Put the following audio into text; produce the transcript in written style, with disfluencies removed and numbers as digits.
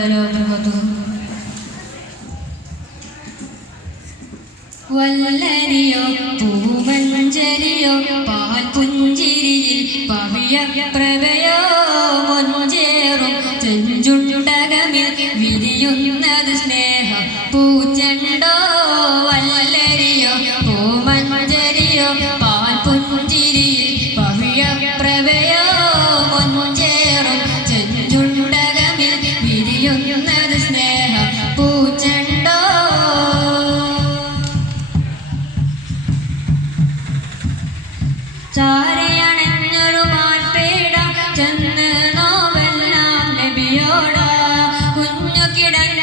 تعالى وبركاته. വല്ലരിയോ പൂമഞ്ചരിയോ പാൽ പുഞ്ചിരിയിൽ പവിഴ പ്രഭയോ മൊഞ്ചേറും ചെഞ്ചുണ്ടകമിൽ വിരിയുന്നത് സ്നേഹ പൂച്ചെണ്ടോ. വല്ലരിയോ പൂമഞ്ചരിയോ പാൽ പുഞ്ചിരിയിൽ പവിഴ പ്രഭയോ മൊഞ്ചേറും ചെഞ്ചുണ്ടകമിൽ വിരിയുന്നത് സ്നേഹ പൂച്ചെണ്ടോ. ചാരയണഞ്ഞൊരു മാൽപ്പേട ചെന്ന് നോവെല്ലാം നബിയോട കുഞ്ഞു കിടങ്ങ